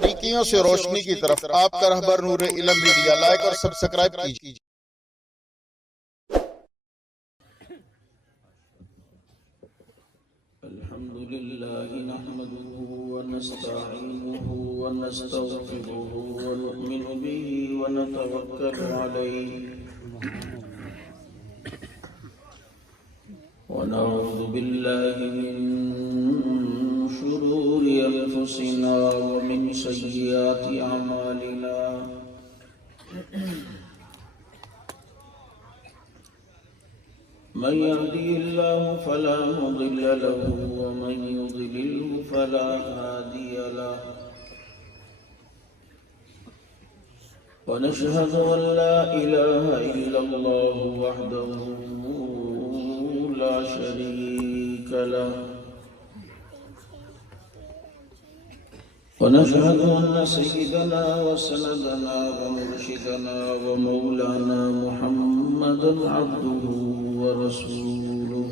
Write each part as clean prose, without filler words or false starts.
باریکیوں سے روشنی کی طرف آپ کا رہبر نور علم میڈیا لائک اور سبسکرائب کیجیے۔ الحمد لله نحمده ونستعينه ونستغفره ونؤمن به ونتوكل عليه ونعوذ بالله من شرور أنفسنا ومن سيئات أعمالنا من يهدي الله فلا مضل له ومن يضلله فلا هادي له ونشهد أن لا إله إلا الله وحده لا شريك له ونشهد أن سيدنا وسندنا ومرشدنا ومولانا محمدا عبده ورسوله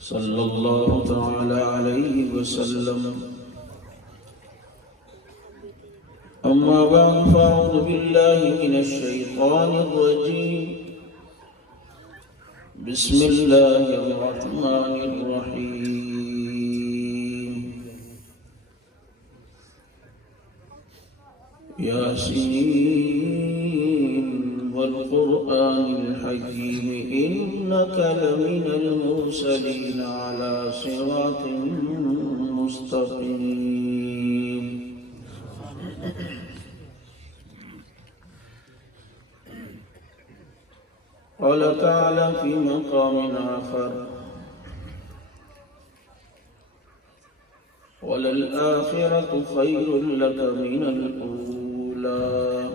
صلى الله تعالى عليه وسلم أما بعد فأعوذ بالله من الشيطان الرجيم بسم الله الرحمن الرحيم ياسين والقرآن الحكيم إنك لمن المرسلين على صراط مستقيم قال تعالى في مقام آخر وللآخرة خير لك من الأولى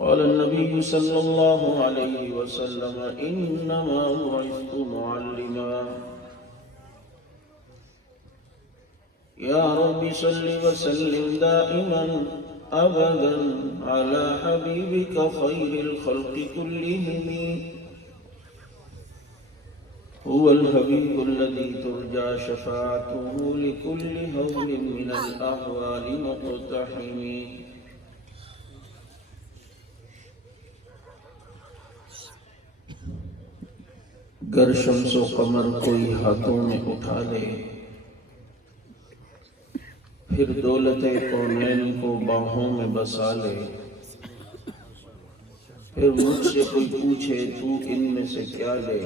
قال النبي صلى الله عليه وسلم إنما بعثت معلما يا رب صل وسلم دائما أبدا على حبيبك خير الخلق كلهم هو الحبيب الذي ترجى شفاعته لكل هول من الأهوال مقتحم گر شمس و قمر کوئی ہاتھوں میں اٹھا لے پھر دولت کونین کو باہوں میں بسا لے پھر مجھ سے کوئی پوچھے تو ان میں سے کیا لے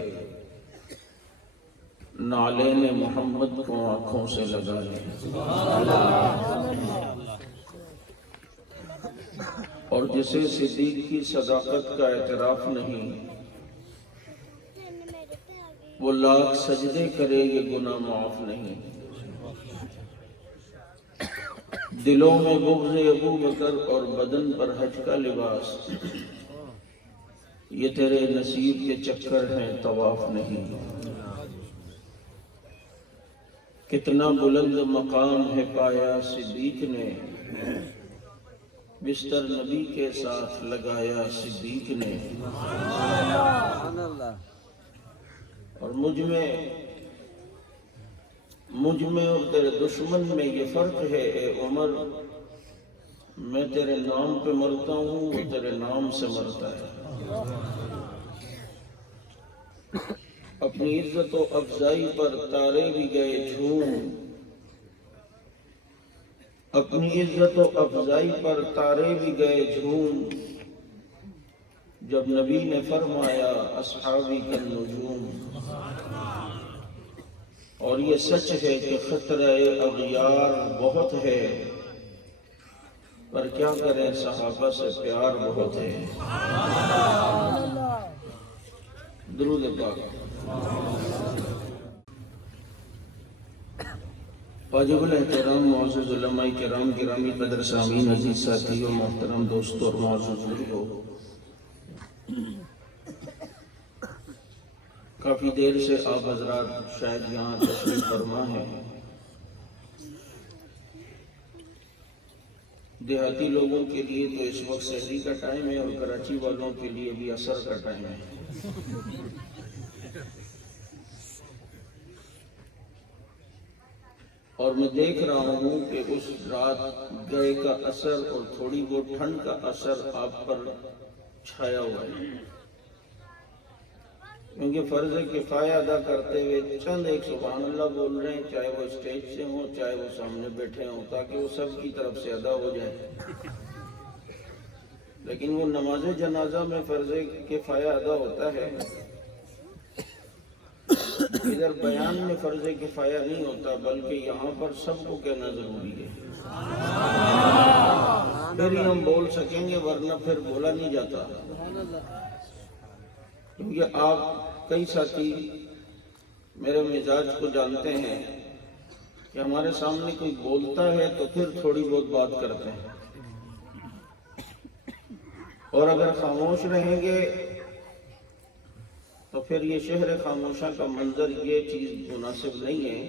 نالین محمد کو آنکھوں سے لگا لے اور جسے صدیق کی صداقت کا اعتراف نہیں وہ لاکھ سجدے کرے یہ گناہ معاف نہیں دلوں میں بغض ابو بکر اور بدن پر حج کا لباس یہ تیرے نصیب کے چکر ہیں طواف نہیں کتنا بلند مقام ہے پایا صدیق نے بستر نبی کے ساتھ لگایا صدیق نے اور مجھ میں اور تیرے دشمن میں یہ فرق ہے اے عمر میں تیرے نام پہ مرتا ہوں وہ تیرے نام سے مرتا ہے اپنی عزت و افزائی پر تارے بھی گئے جھوم اپنی عزت و افزائی پر تارے بھی گئے جھوم جب نبی نے فرمایا اصحابی کالنجوم اور یہ سچ ہے کہ خطرہ اغیار بہت ہے پر کیا کریں صحابہ سے پیار بہت ہے درود پاک واجب الاحترام معزز علماء کرام گرامی قدر سامعین عزیز ساتھیوں محترم دوستوں اور معزز بزرگوں کافی دیر سے آپ حضرات شاید یہاں تشریف فرما ہیں دیہاتی لوگوں کے لیے تو اس وقت سحری کا ٹائم ہے اور کراچی والوں کے لیے بھی عصر کا ٹائم ہے اور میں دیکھ رہا ہوں کہ اس رات گئے کا اثر اور تھوڑی بہت ٹھنڈ کا اثر آپ پر چھایا ہوا ہے، کیونکہ فرض کفایہ ادا کرتے ہوئے چند ایک سبحان اللہ بول رہے ہیں، چاہے وہ اسٹیج سے ہوں چاہے وہ سامنے بیٹھے ہوں، تاکہ وہ سب کی طرف سے ادا ہو جائے۔ لیکن وہ نماز جنازہ میں فرض کفایہ ادا ہوتا ہے، ادھر بیان میں فرض کفایہ نہیں ہوتا، بلکہ یہاں پر سب کو کہنا ضروری ہے، پھر ہی ہم بول سکیں گے، ورنہ پھر بولا نہیں جاتا۔ کیونکہ آپ کئی ساتھی میرے مزاج کو جانتے ہیں کہ ہمارے سامنے کوئی بولتا ہے تو پھر تھوڑی بہت بات کرتے ہیں، اور اگر خاموش رہیں گے تو پھر یہ شہر خاموشہ کا منظر، یہ چیز مناسب نہیں ہے۔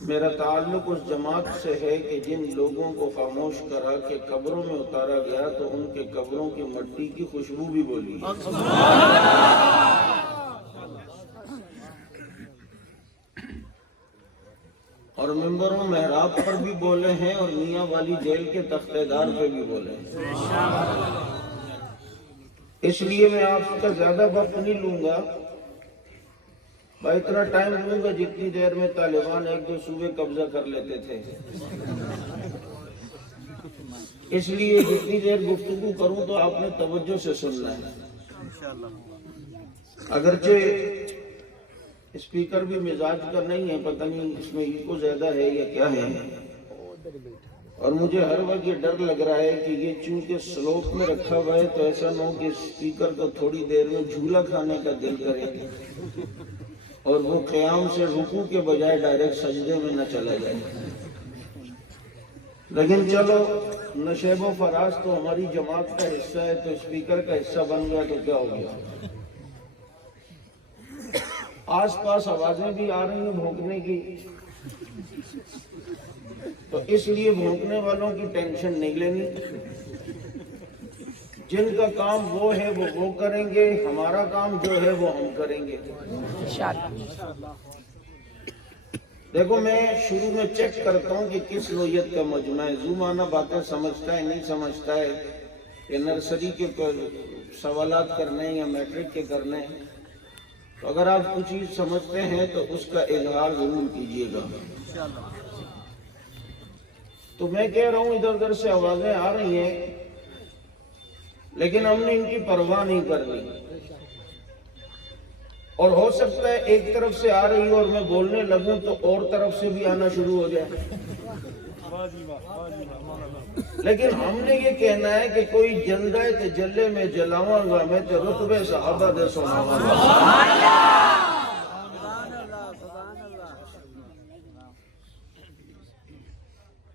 میرا تعلق اس جماعت سے ہے کہ جن لوگوں کو خاموش کرا کے قبروں میں اتارا گیا تو ان کے قبروں کی مٹی کی خوشبو بھی بولی، اور ممبروں محراب پر بھی بولے ہیں، اور میاں والی جیل کے تختہ دار پہ بھی بولے ہیں۔ اس لیے میں آپ کا زیادہ وقت نہیں لوں گا، اتنا ٹائم لوں گا جتنی دیر میں طالبان ایک دو صوبے قبضہ کر لیتے تھے۔ اس لیے جتنی دیر گفتگو کروں تو آپ نے توجہ سے سننا ہے۔ اگرچہ اسپیکر بھی مزاج کا نہیں ہے، پتہ نہیں اس میں ایکو زیادہ ہے یا کیا ہے، اور مجھے ہر وقت یہ ڈر لگ رہا ہے کہ یہ چونکہ سلوپ میں رکھا ہوا ہے تو ایسا نہ ہو کہ اسپیکر کو تھوڑی دیر میں جھولا کھانے کا دل کرے اور وہ قیام سے رکوع کے بجائے ڈائریکٹ سجدے میں نہ چلا جائے۔ لیکن چلو، نشیب و فراز تو ہماری جماعت کا حصہ ہے، تو اسپیکر کا حصہ بن گیا تو کیا ہو گیا۔ آس پاس آوازیں بھی آ رہی ہیں بھونکنے کی، تو اس لیے بھونکنے والوں کی ٹینشن نہیں لینی، جن کا کام وہ ہے وہ کریں گے، ہمارا کام جو ہے وہ ہم کریں گے۔ دیکھو، میں شروع میں چیک کرتا ہوں کہ کس نوعیت کا مجمع ہے، زو مانا باتیں سمجھتا ہے نہیں سمجھتا ہے، کہ نرسری کے سوالات کرنے ہیں یا میٹرک کے کرنے ہیں۔ تو اگر آپ کچھ چیز سمجھتے ہیں تو اس کا اظہار ضرور کیجیے گا۔ تو میں کہہ رہا ہوں ادھر ادھر سے آوازیں آ رہی ہیں، لیکن ہم نے ان کی پرواہ نہیں کرنی، اور ہو سکتا ہے ایک طرف سے آ رہی ہو اور میں بولنے لگوں تو اور طرف سے بھی آنا شروع ہو جائے، لیکن ہم نے یہ کہنا ہے کہ کوئی جل رہے تے جلے میں جلاواں گا، میں تے رتبے صحابہ دے سناواں گا۔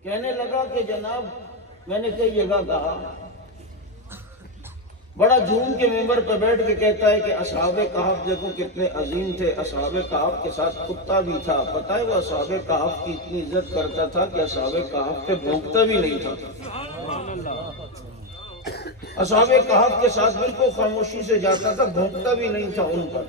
کہنے لگا کہ جناب، میں نے کئی جگہ کہا، بڑا جھوم کے ممبر پہ بیٹھ کے کہتا ہے کہ اصحاب کہف دیکھو کتنے عظیم تھے، اصحاب کہف کے ساتھ کتا بھی تھا، پتہ ہے وہ اصحاب کہف کی اتنی عزت کرتا تھا کہ اصحاب کہف پہ بھونکتا بھی نہیں تھا، اصحاب کہف کے ساتھ بالکل خاموشی سے جاتا تھا، بھونکتا بھی نہیں تھا ان پر۔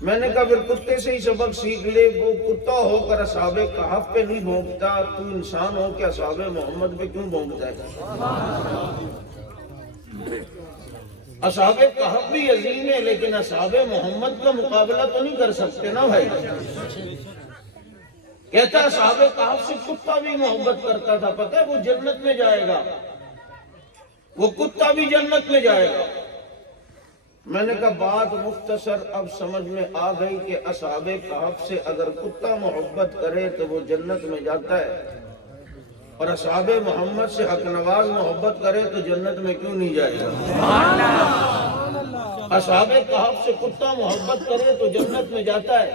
میں نے کہا پھر کتے سے ہی سبق سیکھ لے، وہ کتا ہو کر اصحاب کہف پہ نہیں بھونکتا، تو انسان ہو کہ اصحاب محمد پہ کیوں بھونکتا ہے؟ اصحاب کہف بھی عظیم ہے، لیکن اصحاب محمد کا مقابلہ تو نہیں کر سکتے نا بھائی۔ کہتا اصحاب کہف سے کتا بھی محبت کرتا تھا، پتہ ہے وہ جنت میں جائے گا، وہ کتا بھی جنت میں جائے گا۔ میں نے کہا بات مختصر اب سمجھ میں آ گئی کہ اصحاب کہف سے اگر کتا محبت کرے تو وہ جنت میں جاتا ہے، اور اصحاب محمد سے حق نواز محبت کرے تو جنت میں کیوں نہیں جائے گا؟ اصحاب کہف سے کتا محبت کرے تو جنت میں جاتا ہے،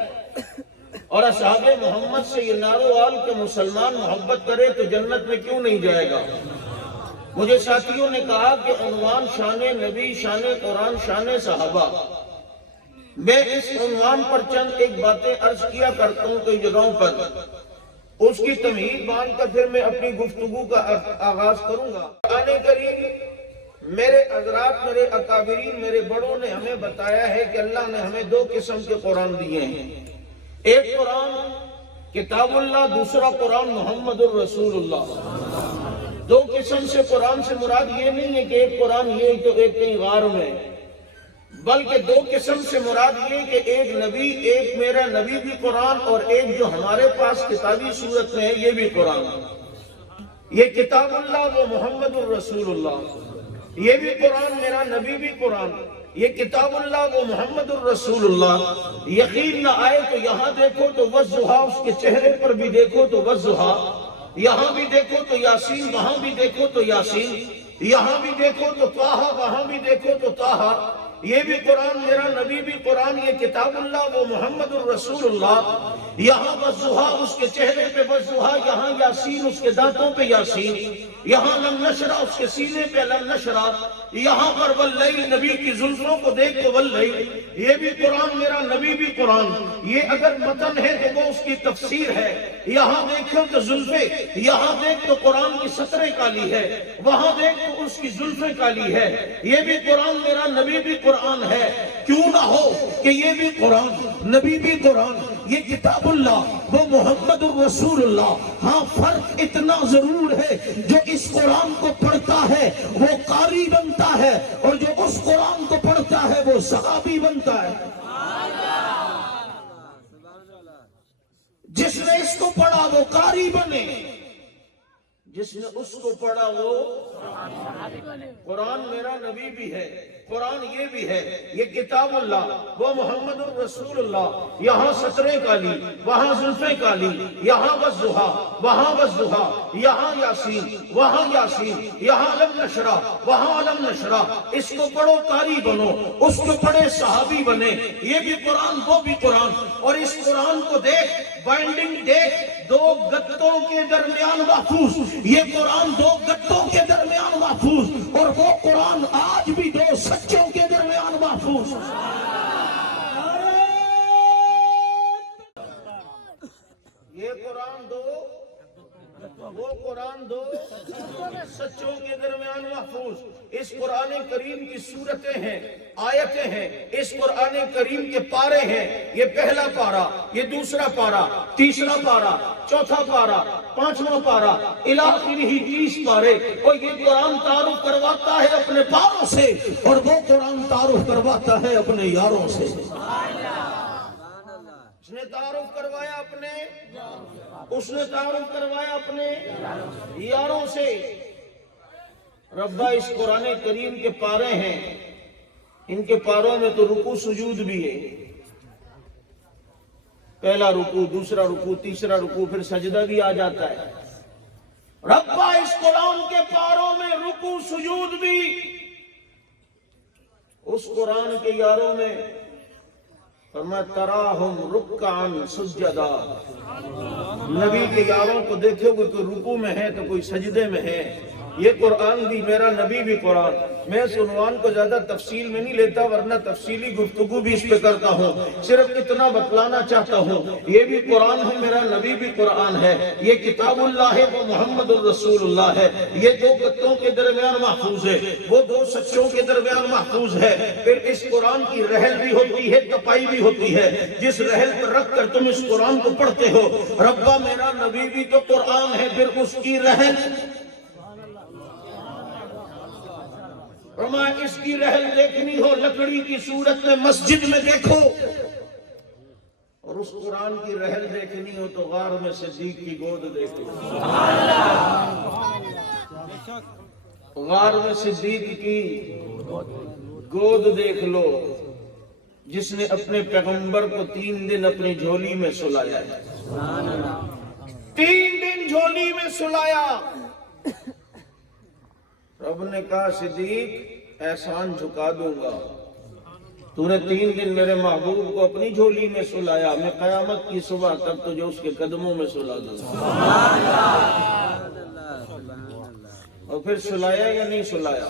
اور اصحاب محمد سے یہ ناروال کے مسلمان محبت کرے تو جنت میں کیوں نہیں جائے گا؟ مجھے ساتھیوں نے کہا کہ عنوان شان نبی، شان قرآن، شان صحابہ، میں اس عنوان پر چند ایک باتیں عرض کیا کرتا ہوں کئی جگہوں پر، اس کی تمہید باندھ کر پھر میں اپنی گفتگو کا آغاز کروں گا۔ قرآن کریم، میرے حضرات، میرے اکابرین، میرے بڑوں نے ہمیں بتایا ہے کہ اللہ نے ہمیں دو قسم کے قرآن دیے ہیں، ایک قرآن کتاب اللہ، دوسرا قرآن محمد الرسول اللہ۔ دو قسم سے قرآن سے مراد یہ نہیں ہے کہ ایک قرآن یہ تو ایک کہیں غار میں، بلکہ دو قسم سے مراد یہ کہ ایک نبی، ایک میرا نبی بھی قرآن، اور ایک جو ہمارے پاس کتابی صورت میں ہے یہ بھی قرآن۔ یہ کتاب اللہ وہ محمد الرسول اللہ، یہ بھی قرآن، میرا نبی بھی قرآن۔ یہ کتاب اللہ وہ محمد الرسول اللہ۔ یقین نہ آئے تو یہاں دیکھو تو والضحیٰ، اس کے چہرے پر بھی دیکھو تو والضحیٰ، یہاں بھی دیکھو تو یاسین، وہاں بھی دیکھو تو یاسین، یہاں بھی دیکھو تو طٰہٰ، وہاں بھی دیکھو تو طٰہٰ۔ یہ بھی قرآن، میرا نبی بھی قرآن، یہ کتاب اللہ وہ محمد الرسول اللہ۔ یہاں والضحیٰ، اس کے چہرے پہ والضحیٰ، یہاں یاسین، اس کے دانتوں پہ یاسین، یہاں لم نشرح، اس کے سینے پہ لم نشرح، یہاں پر واللیل، نبی کی زلفوں کو دیکھ تو واللیل، یہ بھی قرآن، میرا نبی بھی قرآن۔ یہ اگر متن ہے تو وہ اس کی تفسیر ہے۔ یہاں دیکھو تو زلفیں، یہاں دیکھ تو قرآن کی سطریں کالی ہے، وہاں دیکھ تو اس کی زلفیں کالی ہے۔ یہ بھی قرآن، میرا نبی بھی قرآن ہے۔ کیوں نہ ہو کہ یہ بھی قرآن، نبی بھی قرآن، یہ کتاب اللہ وہ محمد الرسول اللہ۔ ہاں فرق اتنا ضرور ہے، جو اس قرآن کو پڑھتا ہے وہ قاری بنتا ہے، اور جو اس قرآن کو پڑھتا ہے وہ صحابی بنتا ہے۔ جس نے اس کو پڑھا وہ قاری بنے، جس نے اس کو پڑھا وہ قرآن میرا نبی بھی ہے، قرآن یہ بھی ہے، یہ کتاب اللہ وہ محمد الرسول اللہ۔ یہاں سطریں کالی، وہاں زلفیں کالی، یہاں والضحیٰ، وہاں والضحیٰ، یہاں یاسین، وہاں یاسین، یہاں لم نشرح، وہاں لم نشرح۔ اس کو پڑھو قاری بنو، اس کو پڑھے صحابی بنے۔ یہ بھی قرآن وہ بھی قرآن۔ اور اس قرآن کو دیکھ، بائنڈنگ دیکھ، دو گتوں کے درمیان محفوظ، یہ قرآن دو گتوں کے درمیان محفوظ، اور وہ قرآن آج بھی دو سچوں کے درمیان محفوظ۔ یہ قرآن دو، وہ قرآن دو سچوں کے درمیان محفوظ۔ اس قرآن کریم کی صورتیں ہیں، آیتیں ہیں، اس قرآن کریم کے پارے ہیں۔ یہ پہلا پارا، یہ دوسرا پارا، تیسرا پارا، چوتھا پارا، پانچواں پارا، الی آخرہ 30 پارے۔ اور یہ قرآن تعارف کرواتا ہے اپنے پاروں سے، اور وہ قرآن تعارف کرواتا ہے اپنے یاروں سے۔ اس نے تعارف کروایا اپنے، اس نے تعارف کروایا اپنے یاروں سے۔ ربا اس قرآن کریم کے پارے ہیں، ان کے پاروں میں تو رکوع سجود بھی ہے۔ پہلا رکوع، دوسرا رکوع، تیسرا رکوع، پھر سجدہ بھی آ جاتا ہے۔ ربا اس قرآن کے پاروں میں رکوع سجود بھی، اس قرآن کے یاروں میں فرمایا تراہم رکعن سجدا۔ نبی کے یاروں کو دیکھو گے کوئی رکوع میں ہے تو کوئی سجدے میں ہے۔ یہ قرآن بھی، میرا نبی بھی قرآن۔ میں اس عنوان کو زیادہ تفصیل میں نہیں لیتا، ورنہ تفصیلی گفتگو بھی اس پہ کرتا ہوں۔ صرف اتنا بتلانا چاہتا ہوں، یہ بھی قرآن ہے، میرا نبی بھی قرآن ہے، یہ کتاب اللہ ہے، وہ محمد الرسول اللہ ہے۔ یہ دو گتوں کے درمیان محفوظ ہے، وہ دو سچوں کے درمیان محفوظ ہے۔ پھر اس قرآن کی رحل بھی ہوتی ہے، تپائی بھی ہوتی ہے۔ جس رحل پر رکھ کر تم اس قرآن کو پڑھتے ہو، ربا میرا نبی بھی تو قرآن ہے، پھر اس کی رحل، اس کی رحل دیکھنی ہو لکڑی کی صورت میں مسجد میں دیکھو، اور اس قرآن کی رحل دیکھنی ہو تو غار میں صدیق کی گود دیکھو۔ غار میں صدیق کی گود دیکھ لو، جس نے اپنے پیغمبر کو 3 دن اپنی جھولی میں سلایا ہے۔ 3 دن جھولی میں سلایا۔ رب نے کہا صدیق احسان جھکا دوں گا، تو نے 3 دن میرے محبوب کو اپنی جھولی میں سلایا، میں قیامت کی صبح تک تجھے اس کے قدموں میں سلا دوں گا۔ اور پھر سلایا یا نہیں سلایا؟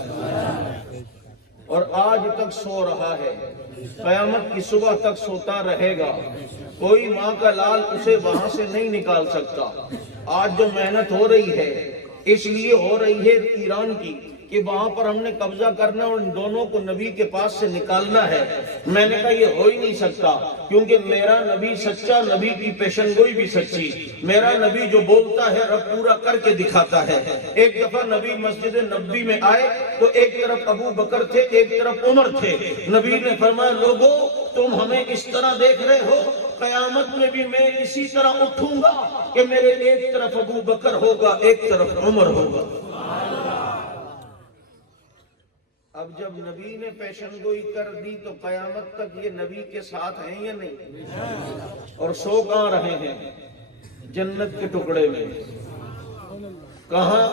اور آج تک سو رہا ہے، قیامت کی صبح تک سوتا رہے گا۔ کوئی ماں کا لال اسے وہاں سے نہیں نکال سکتا۔ آج جو محنت ہو رہی ہے، اس لیے ہو رہی ہے ایران کی کہ وہاں پر ہم نے قبضہ کرنا اور ان دونوں کو نبی کے پاس سے نکالنا ہے۔ میں نے کہا یہ ہو ہی نہیں سکتا، کیونکہ میرا نبی سچا، نبی کی پیشن گوئی بھی سچی، میرا نبی جو بولتا ہے رب پورا کر کے دکھاتا ہے۔ ایک دفعہ نبی مسجد نبوی میں آئے تو ایک طرف ابو بکر تھے، ایک طرف عمر تھے۔ نبی نے فرمایا لوگو تم ہمیں اس طرح دیکھ رہے ہو، قیامت میں بھی میں اسی طرح اٹھوں گا کہ میرے ایک طرف ابو بکر ہوگا، ایک طرف عمر ہوگا۔ اب جب نبی نے پیشن گوئی کر دی تو قیامت تک یہ نبی کے ساتھ ہیں یا نہیں؟ اور سو کہاں رہے ہیں؟ جنت کے ٹکڑے میں۔ کہاں؟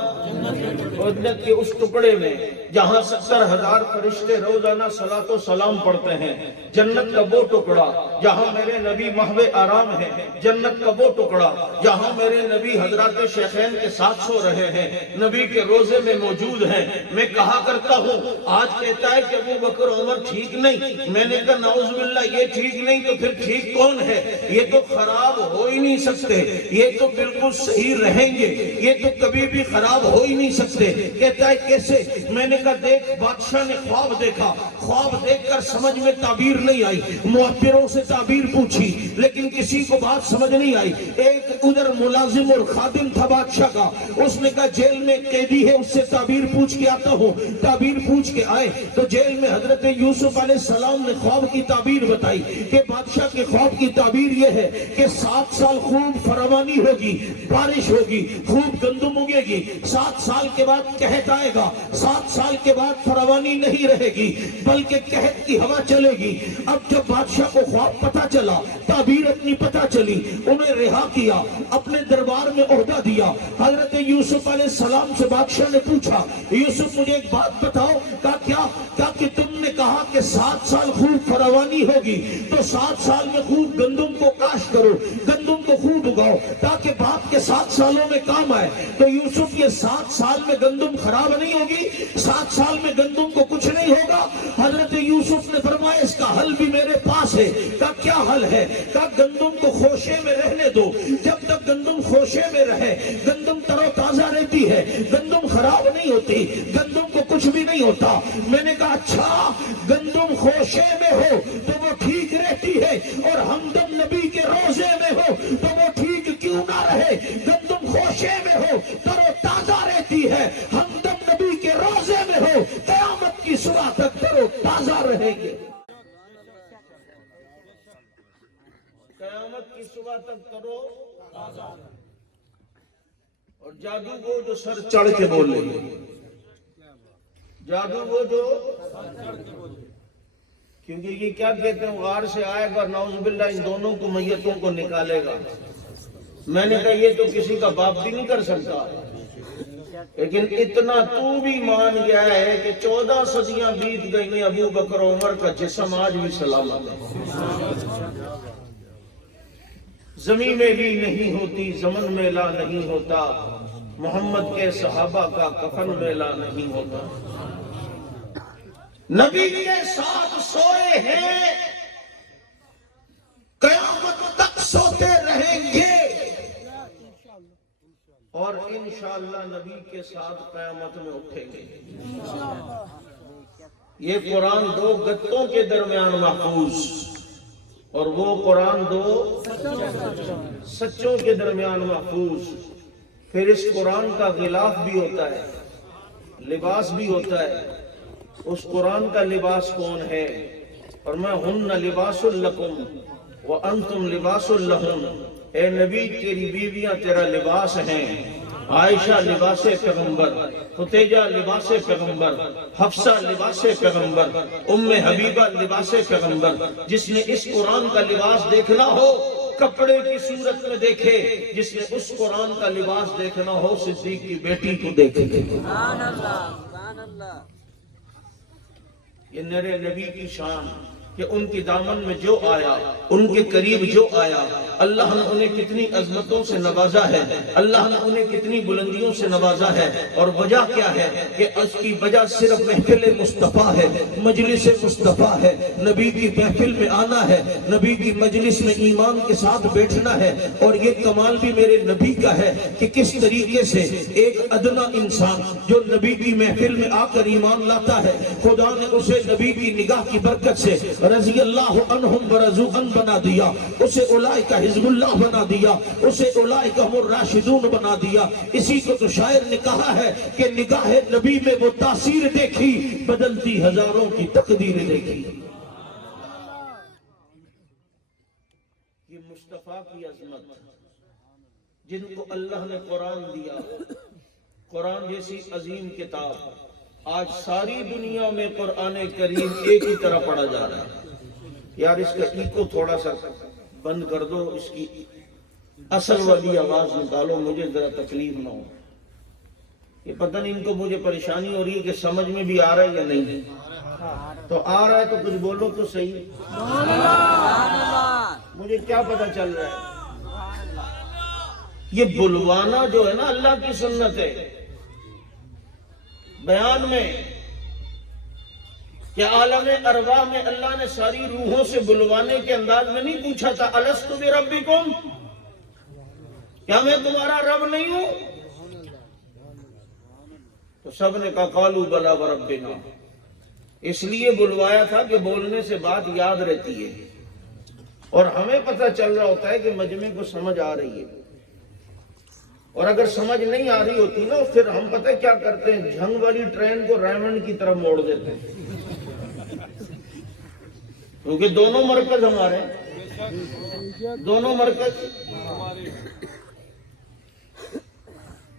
جنت کے اس ٹکڑے میں جہاں 70,000 فرشتے روزانہ صلاۃ و سلام پڑھتے ہیں۔ جنت کا وہ ٹکڑا جہاں میرے نبی محو آرام ہیں، جنت کا وہ ٹکڑا جہاں میرے نبی حضرات شیخین کے ساتھ سو رہے ہیں، نبی کے روزے میں موجود ہیں۔ میں کہا کرتا ہوں آج کہتا ہے کہ ابو بکر عمر ٹھیک نہیں، میں نے کہا نعوذ باللہ یہ ٹھیک نہیں تو پھر ٹھیک کون ہے؟ یہ تو خراب ہو ہی نہیں سکتے، یہ تو بالکل صحیح رہیں گے، یہ تو کبھی بھی خراب ہو ہی نہیں سکتے۔ کہتا ہے کیسے؟ میں نے کہا دیکھ بادشاہ نے خواب دیکھا، خواب دیکھ کر سمجھ میں تعبیر نہیں آئی، معبروں سے تعبیر پوچھی لیکن کسی کو بات سمجھ نہیں آئی۔ ایک ادھر ملازم اور خادم تھا بادشاہ کا، اس نے کہا جیل میں قیدی ہے اس سے تعبیر پوچھ کے آتا ہوں۔ تعبیر پوچھ کے آئے تو جیل میں حضرت یوسف علیہ السلام نے خواب کی تعبیر بتائی کہ بادشاہ کے خواب کی تعبیر یہ ہے کہ 7 سال خوب فراوانی ہوگی، بارش ہوگی، خوب گندم اگے گی، 7 سال کے بعد قحط آئے گا، 7 سال کے بعد فراوانی نہیں رہے گی بلکہ قحط کی ہوا چلے گی۔ اب جب بادشاہ کو خواب پتہ چلا، تعبیر اپنی پتہ چلی، انہیں رہا کیا، اپنے دربار میں عہدہ دیا۔ حضرت یوسف علیہ السلام سے بادشاہ نے پوچھا یوسف مجھے ایک بات بتاؤ، کہا کہ تم نے کہا کہ 7 سال خوب فراوانی ہوگی تو 7 سال میں خوب گندم کو کاشت کرو، گندم کو خوب اگاؤ تاکہ باپ کے 7 سالوں میں کام آئے۔ تو یوسف یہ 7 سال میں گندم خراب نہیں ہوگی، 7 سال میں گندم کو کچھ نہیں ہوگا؟ حضرت یوسف نے فرمایا اس کا حل بھی میرے پاس ہے۔ کہا کیا حل ہے؟ کہا گندم کو خوشے میں رہنے دو، جب تک گندم خوشے میں رہے گندم تر و تازہ رہتی ہے، گندم خراب نہیں ہوتی، گندم کو کچھ بھی نہیں ہوتا۔ میں نے کہا اچھا گندم خوشے میں ہو تو وہ ٹھیک رہتی ہے اور ہمدم نبی کے روزے میں ہو تو وہ ٹھیک کیوں نہ رہے؟ گندم خوشے میں ہو تر و تازہ رہتی ہے، ہمدم نبی کے روزے میں ہو قیامت کی صبح تک تر و تازہ رہیں گے، قیامت کی صبح تک تر و تازہ۔ اور جادو وہ جو سر چڑھ کے بولے، جادو وہ جو کیونکہ یہ کیا کہتے ہیں غار سے آئے گا نعوذ باللہ ان دونوں کو میتوں کو نکالے گا۔ میں نے کہا یہ تو کسی کا باپ بھی نہیں کر سکتا، لیکن اتنا تو بھی مان گیا ہے کہ 14 صدیاں بیت گئی ہیں، ابو بکر عمر کا جسم آج بھی سلامت ہے۔ زمین میں بھی نہیں ہوتی، زمن میں لا نہیں ہوتا، محمد کے صحابہ کا کفن میں لا نہیں ہوتا۔ نبی کے ساتھ سوئے ہیں، قیامت تک سوتے رہیں گے، اور انشاءاللہ نبی کے ساتھ قیامت میں اٹھیں گے۔ یہ قرآن 2 گتوں کے درمیان محفوظ اور وہ قرآن 2 سچوں کے درمیان محفوظ۔ پھر اس قرآن کا غلاف بھی ہوتا ہے، لباس بھی ہوتا ہے۔ اس قرآن کا لباس کون ہے؟ اور میں ہن لباس لکم وانتم لباس لہن، اے نبی تیری بیویاں تیرا لباس ہیں، عائشہ لباس پیغمبر، ختیجہ لباس پیغمبر، حفصہ لباس پیغمبر، ام حبیبہ لباس پیغمبر۔ جس نے اس قرآن کا لباس دیکھنا ہو کپڑے کی صورت میں دیکھے، جس نے اس قرآن کا لباس دیکھنا ہو صدیق کی بیٹی کو دیکھے۔ سبحان اللہ، سبحان اللہ۔ یہ میرے نبی کی شان، کہ ان کی دامن میں جو آیا، ان کے قریب جو آیا، اللہ نے انہیں کتنی عظمتوں سے نوازا ہے، اللہ نے انہیں کتنی بلندیوں سے نوازا ہے۔ اور وجہ کیا ہے کہ اس کی وجہ صرف محفل مصطفیٰ ہے، مجلس مصطفیٰ ہے، نبی کی محفل میں آنا ہے، نبی کی مجلس میں ایمان کے ساتھ بیٹھنا ہے۔ اور یہ کمال بھی میرے نبی کا ہے کہ کس طریقے سے ایک ادنا انسان جو نبی کی محفل میں آ کر ایمان لاتا ہے، خدا نے اسے نبی کی نگاہ کی برکت سے رضی اللہ عنہم ورضوا عنہ بنا دیا، اسے اولئک حزب اللہ بنا دیا، اسے اولئک هم الراشدون بنا دیا۔ اسی کو تو شاعر نے کہا ہے کہ نگاہ نبی میں وہ تاثیر دیکھی، بدلتی ہزاروں کی تقدیر دیکھی۔ یہ مصطفیٰ کی عظمت، جن کو اللہ نے قرآن دیا، قرآن جیسی عظیم کتاب، آج ساری دنیا میں قرآن کریم ایک ہی طرح پڑھا جا رہا ہے۔ یار اس کا ایکو تھوڑا سا بند کر دو، اس کی اصل والی آواز نکالو، مجھے ذرا تکلیف نہ ہو۔ یہ پتہ نہیں ان کو مجھے پریشانی ہو رہی ہے کہ سمجھ میں بھی آ رہا ہے یا نہیں۔ تو آ رہا ہے تو کچھ بولو تو صحیح، مجھے کیا پتہ چل رہا ہے؟ یہ بلوانا جو ہے نا اللہ کی سنت ہے۔ بیان میں کہ عالم ارواح میں اللہ نے ساری روحوں سے بلوانے کے انداز میں نہیں پوچھا تھا الستو بربکم، کیا میں تمہارا رب نہیں ہوں؟ تو سب نے کہا قالوا بلی وربنا۔ اس لیے بلوایا تھا کہ بولنے سے بات یاد رہتی ہے اور ہمیں پتہ چل رہا ہوتا ہے کہ مجمع کو سمجھ آ رہی ہے۔ اور اگر سمجھ نہیں آ رہی ہوتی نا، پھر ہم پتہ کیا کرتے ہیں، جھنگ والی ٹرین کو ریمنڈ کی طرف موڑ دیتے ہیں، کیونکہ دونوں مرکز ہمارے ہیں، دونوں مرکز۔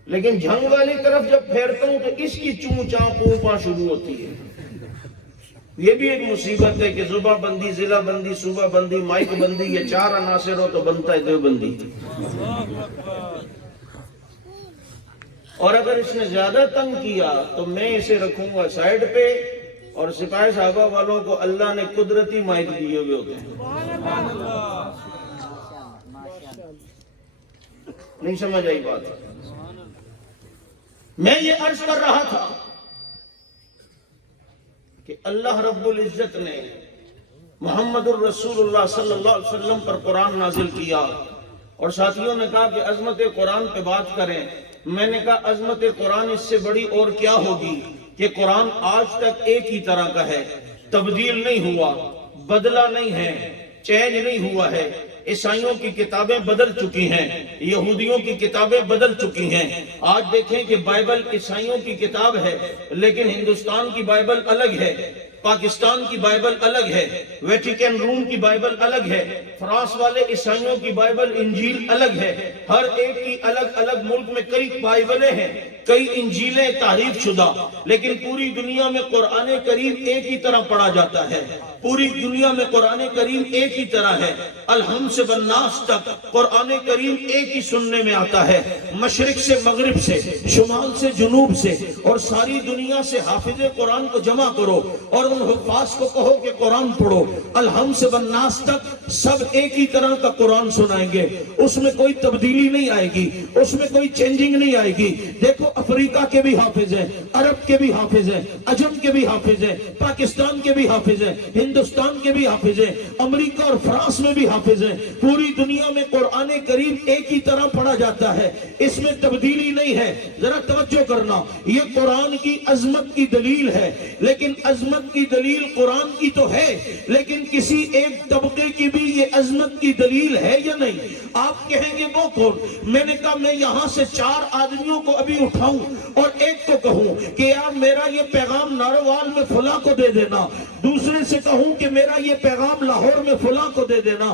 لیکن جھنگ والی طرف جب پھیرتا ہوں تو اس کی چون چاں پوں پاں شروع ہوتی ہے۔ یہ بھی ایک مصیبت ہے کہ صوبہ بندی، ضلع بندی، صوبہ بندی، مائک بندی، یہ چار عناصر ہو تو بنتا ہے دیوبندی۔ اور اگر اس نے زیادہ تنگ کیا تو میں اسے رکھوں گا سائیڈ پہ، اور سپاہی صحابہ والوں کو اللہ نے قدرتی مائک دیے ہوئے ہوتے ہیں۔ نہیں سمجھ آئی بات؟ میں یہ عرض کر رہا تھا کہ اللہ رب العزت نے محمد الرسول اللہ صلی اللہ علیہ وسلم پر قرآن نازل کیا، اور ساتھیوں نے کہا کہ عظمت قرآن پہ بات کریں۔ میں نے کہا عظمت قرآن اس سے بڑی اور کیا ہوگی کہ قرآن آج تک ایک ہی طرح کا ہے، تبدیل نہیں ہوا، بدلا نہیں ہے، چینج نہیں ہوا ہے۔ عیسائیوں کی کتابیں بدل چکی ہیں، یہودیوں کی کتابیں بدل چکی ہیں۔ آج دیکھیں کہ بائبل عیسائیوں کی کتاب ہے، لیکن ہندوستان کی بائبل الگ ہے، پاکستان کی بائبل الگ ہے، ویٹیکن روم کی بائبل الگ ہے، فرانس والے عیسائیوں کی بائبل انجیل الگ ہے۔ ہر ایک کی الگ الگ ملک میں کئی بائبلیں ہیں، کئی انجیلیں تحریف شدہ، لیکن پوری دنیا میں قرآن کریم ایک ہی طرح پڑھا جاتا ہے۔ پوری دنیا میں قرآن کریم ایک ہی طرح ہے، الحمد سے بالناس تک قرآن کریم ایک ہی سننے میں آتا ہے، مشرق سے مغرب سے، شمال سے جنوب سے، اور ساری دنیا سے حافظ قرآن کو جمع کرو اور ان حفاظ کو کہو کہ قرآن پڑھو، الحمد سے بالناس تک سب ایک ہی طرح کا قرآن سنائیں گے، اس میں کوئی تبدیلی نہیں آئے گی، اس میں کوئی چینجنگ نہیں آئے گی۔ دیکھو افریقہ کے بھی حافظ ہیں، عرب کے بھی حافظ ہیں، عجم کے بھی حافظ ہیں، پاکستان کے بھی حافظ ہیں، ہندوستان کے بھی حافظ ہیں، امریکہ اور فرانس میں بھی حافظ ہیں۔ پوری دنیا میں قرآن کریم ایک ہی طرح پڑھا جاتا ہے، اس میں تبدیلی نہیں ہے۔ ذرا توجہ کرنا، یہ قرآن کی عظمت کی دلیل ہے، لیکن عظمت کی دلیل قرآن کی تو ہے، لیکن کسی ایک طبقے کی بھی یہ عظمت کی دلیل ہے یا نہیں؟ آپ کہیں گے وہ کون؟ میں نے کہا میں یہاں سے 4 آدمیوں کو ابھی اٹھاؤں اور ایک کو کہوں کہ یار میرا یہ پیغام ناروال میں فلاں کو دے دینا، دوسرے سے کہوں کہ میرا یہ پیغام لاہور میں فلاں کو دے دینا،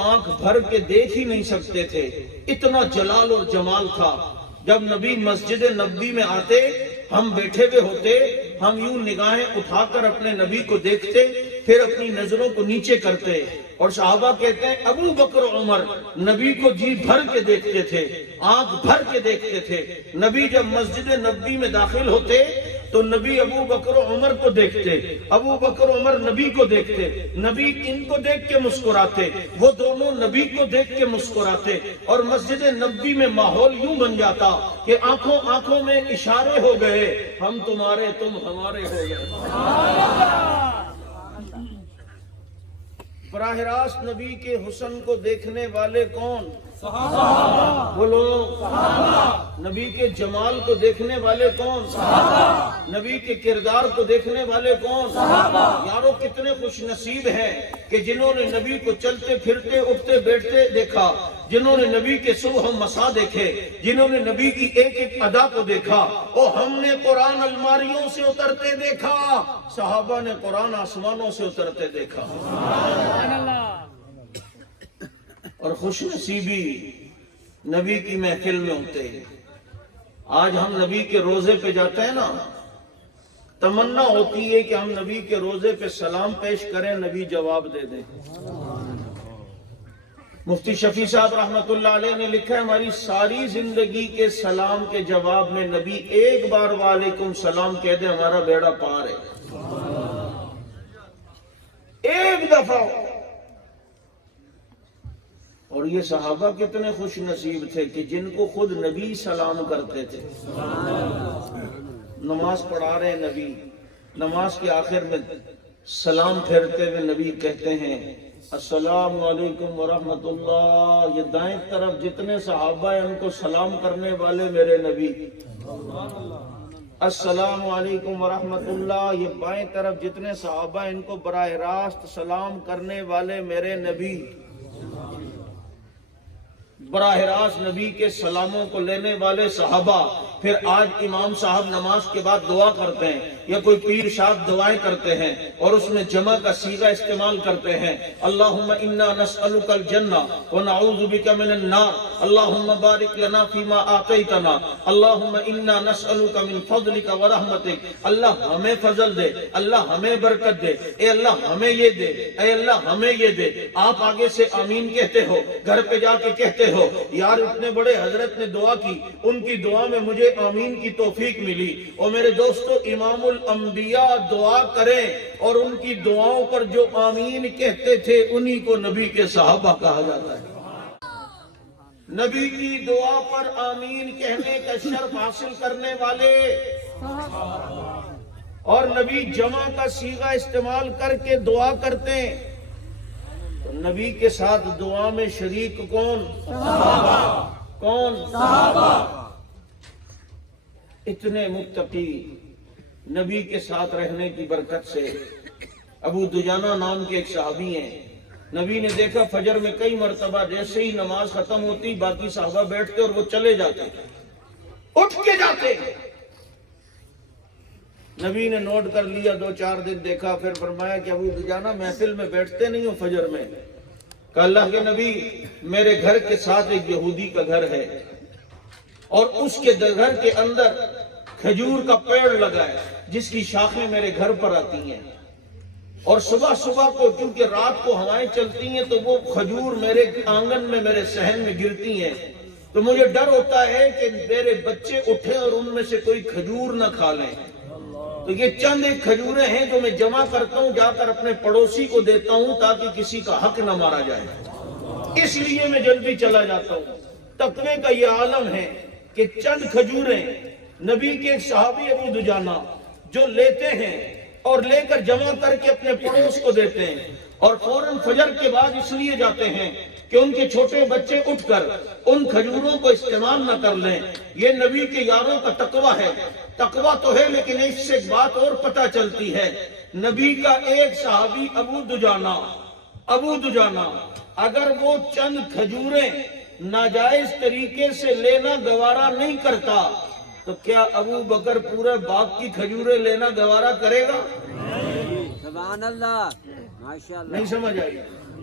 آنکھ بھر کے دیکھ ہی نہیں سکتے تھے، اتنا جلال اور جمال تھا۔ جب نبی مسجد نبوی میں آتے، ہم بیٹھے ہوئے ہوتے، ہم یوں نگاہیں اٹھا کر اپنے نبی کو دیکھتے، پھر اپنی نظروں کو نیچے کرتے، اور صحابہ کہتے ہیں ابو بکر عمر نبی کو جی بھر کے دیکھتے تھے، آنکھ بھر کے دیکھتے تھے۔ نبی جب مسجد نبوی میں داخل ہوتے تو نبی ابو بکر عمر کو دیکھتے، ابو بکر عمر نبی کو دیکھتے، نبی ان کو دیکھ کے مسکراتے، وہ دونوں نبی کو دیکھ کے مسکراتے، اور مسجد نبوی میں ماحول یوں بن جاتا کہ آنکھوں آنکھوں میں اشارے ہو گئے، ہم تمہارے تم ہمارے ہو گئے۔ براہ راست نبی کے حسن کو دیکھنے والے کون؟ صحابہ۔ بولو صحابہ۔ نبی کے جمال کو دیکھنے والے کون؟ صحابہ۔ نبی کے کردار کو دیکھنے والے کون؟ صحابہ۔ یارو کتنے خوش نصیب ہیں کہ جنہوں نے نبی کو چلتے پھرتے اٹھتے بیٹھتے دیکھا، جنہوں نے نبی کے صبح و مساء دیکھے، جنہوں نے نبی کی ایک ایک ادا کو دیکھا۔ اور ہم نے قرآن الماریوں سے اترتے دیکھا، صحابہ نے قرآن آسمانوں سے اترتے دیکھا۔ اور خوش نصیبی نبی کی محفل میں ہوتے ہیں۔ آج ہم نبی کے روزے پہ جاتے ہیں نا، تمنا ہوتی ہے کہ ہم نبی کے روزے پہ سلام پیش کریں، نبی جواب دے دیں۔ مفتی شفیع صاحب رحمت اللہ علیہ نے لکھا ہے ہماری ساری زندگی کے سلام کے جواب میں نبی ایک بار وعلیکم سلام کہہ دے، ہمارا بیڑا پار ہے۔ ایک دفعہ۔ اور یہ صحابہ کتنے خوش نصیب تھے کہ جن کو خود نبی سلام کرتے تھے۔ نماز پڑھا رہے نبی، نماز کے آخر میں سلام پھیرتے ہوئے نبی کہتے ہیں السلام علیکم ورحمت اللہ۔ یہ دائیں طرف جتنے صحابہ ہیں ان کو سلام کرنے والے میرے نبی۔ السلام علیکم ورحمت اللہ، یہ بائیں طرف جتنے صحابہ ہیں ان کو براہ راست سلام کرنے والے میرے نبی۔ براہ راست نبی کے سلاموں کو لینے والے صحابہ۔ پھر آج امام صاحب نماز کے بعد دعا کرتے ہیں یا کوئی پیر صاحب دعائیں کرتے ہیں اور اس میں جمع کا صیغہ استعمال کرتے ہیں، اللہم انا نسألک الجنہ ونعوذ بک من النار، اللہم بارک لنا فیما آتیتنا، اللہم انا نسألک من فضلک ورحمتک۔ اللہ ہمیں فضل دے، اللہ ہمیں برکت دے، اے اللہ ہمیں یہ دے، اے اللہ ہمیں یہ دے۔ آپ آگے سے آمین کہتے ہو، گھر پہ جا کے کہتے ہو یار اتنے بڑے حضرت نے دعا کی، ان کی دعا میں مجھے آمین کی توفیق ملی۔ اور میرے دوستو امام الانبیاء دعا کریں اور ان کی دعاؤں پر جو آمین کہتے تھے انہی کو نبی کے صحابہ کہا جاتا ہے۔ نبی کی دعا پر آمین کہنے کا شرف حاصل کرنے والے، اور نبی جمع کا صیغہ استعمال کر کے دعا کرتے ہیں تو نبی کے ساتھ دعا میں شریک کون؟ صحابہ۔ کون؟ صحابہ۔ اتنے متقی نبی کے ساتھ رہنے کی برکت سے ابو دجانہ نام کے ایک صحابی ہیں، نبی نے دیکھا فجر میں کئی مرتبہ جیسے ہی نماز ختم ہوتی باقی صحابہ بیٹھتے اور وہ چلے جاتے، اٹھ کے جاتے۔ نبی نے نوٹ کر لیا، 2-4 دن دیکھا، پھر فرمایا کہ ابو دجانہ محفل میں بیٹھتے نہیں ہو فجر میں؟ کہ اللہ کے نبی میرے گھر کے ساتھ ایک یہودی کا گھر ہے اور اس کے گھر کے اندر کھجور کا پیڑ لگا ہے جس کی شاخیں میرے گھر پر آتی ہیں، اور صبح صبح کو کیونکہ رات کو ہوائیں چلتی ہیں تو وہ کھجور میرے آنگن میں میرے صحن میں گرتی ہیں، تو مجھے ڈر ہوتا ہے کہ میرے بچے اٹھیں اور ان میں سے کوئی کھجور نہ کھا لیں۔ تو یہ چند ایک کھجوریں ہیں جو میں جمع کرتا ہوں، جا کر اپنے پڑوسی کو دیتا ہوں تاکہ کسی کا حق نہ مارا جائے، اس لیے میں جلدی چلا جاتا ہوں۔ تقوی کا یہ عالم ہے کہ چند کھجوریں نبی کے صحابی ابو دجانہ جو لیتے ہیں اور لے کر جمع کر کے اپنے پڑوس کو دیتے ہیں، اور فوراً فجر کے بعد اس لیے جاتے ہیں کہ ان کے چھوٹے بچے اٹھ کر ان کھجوروں کو استعمال نہ کر لیں۔ یہ نبی کے یاروں کا تقوی ہے۔ تقوی تو ہے لیکن اس سے ایک بات اور پتہ چلتی ہے، نبی کا ایک صحابی ابو دجانہ اگر وہ چند کھجوریں ناجائز طریقے سے لینا گوارا نہیں کرتا تو کیا ابو بکر پورے باغ کی کھجوریں لینا گوارا کرے گا؟ سبحان اللہ، ماشاءاللہ۔ نہیں سمجھ آئی؟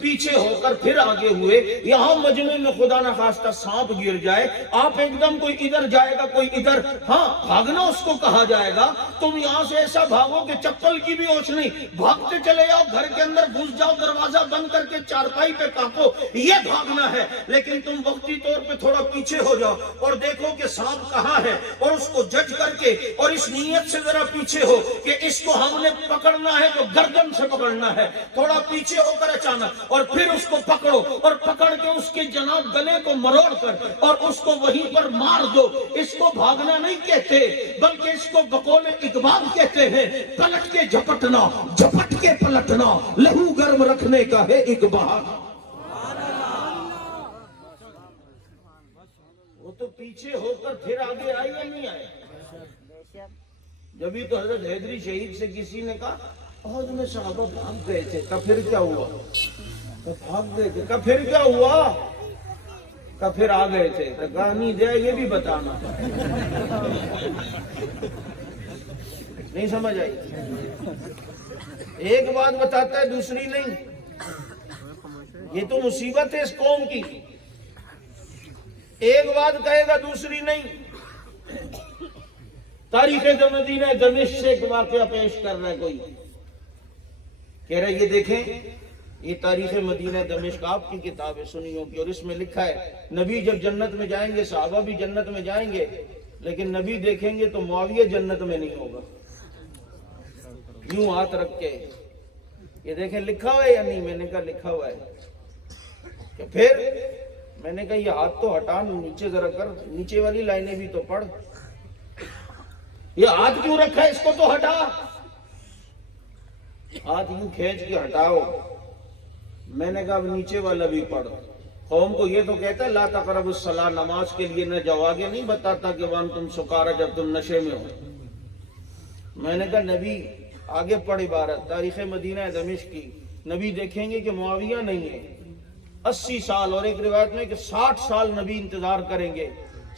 پیچھے ہو کر پھر آگے ہوئے. یہاں مجمع میں خدا نہ خواستہ سانپ گر جائے, آپ ایک دم کوئی ادھر جائے گا کوئی ادھر, ہاں بھاگنا اس کو کہا جائے گا. تم یہاں سے ایسا بھاگو کہ چپل کی بھی ہوش نہیں, بھاگتے چلے جاؤ, گھر کے اندر گھس جاؤ, دروازہ بند کر کے چارپائی پہ کاپو, یہ بھاگنا ہے. لیکن تم وقتی طور پہ تھوڑا پیچھے ہو جاؤ اور دیکھو کہ سانپ کہاں ہے, اور اس کو جج کر کے اور اس نیت سے ذرا پیچھے ہو کہ اس کو ہم نے پکڑنا ہے تو گردن سے پکڑنا ہے. تھوڑا پیچھے ہو کر اچانک اور پھر اس کو پکڑو, اور پکڑ کے اس کے جناب گلے کو مروڑ کر اور اس کو وہیں پر مار دو. اس کو بھاگنا نہیں کہتے, بلکہ اس کو بقول اقبال کہتے ہیں, پلٹ کے جھپٹنا, جھپٹ کے پلٹنا, لہو گرم رکھنے کا ہے اقبال. وہ تو پیچھے ہو کر پھر آگے آئے یا نہیں آئے؟ جبھی تو حضرت حیدری شہید سے کسی نے کہا عہد میں صحابہ بھاگ گئے تھے, کہا پھر کیا ہوا؟ بھاگ گئے تھے, کہا پھر کیا ہوا؟ کہا پھر آ گئے تھے. کہا نہیں دیا, یہ بھی بتانا. نہیں سمجھ آئی؟ ایک بات بتاتا ہے دوسری نہیں. یہ تو مصیبت ہے اس قوم کی, ایک بات کہے گا دوسری نہیں. تاریخ مدینہ دمشق سے ایک واقعہ پیش کر رہا ہے کوئی, کہہ رہے یہ دیکھیں, یہ تاریخ مدینہ دمشق آپ کی کتاب ہے سنیوں کی, اور اس میں لکھا ہے نبی جب جنت میں جائیں گے صحابہ بھی جنت میں جائیں گے, لیکن نبی دیکھیں گے تو معاویہ جنت میں نہیں ہوگا. یوں ہاتھ رکھ کے یہ دیکھیں لکھا ہوا ہے یا نہیں؟ میں نے کہا لکھا ہوا ہے. کہ پھر میں نے کہا یہ ہاتھ تو ہٹا, نیچے ذرا کر, نیچے والی لائنیں بھی تو پڑھ. یہ ہاتھ کیوں رکھا ہے, اس کو تو ہٹا. ہاتھ یوں کھینچ کے ہٹاؤ. میں نے کہا اب نیچے والا بھی پڑھ. قوم کو یہ تو کہتا ہے لا تقربوا الصلاۃ, نماز کے لیے نہ جاؤ, آگے نہیں بتاتا کہ وان تم سکارا, جب تم نشے میں ہو. میں نے کہا نبی آگے پڑھ عبارت تاریخ مدینہ دمشق کی, نبی دیکھیں گے کہ معاویہ نہیں ہے. 80 سال, اور ایک روایت میں کہ 60 سال نبی انتظار کریں گے.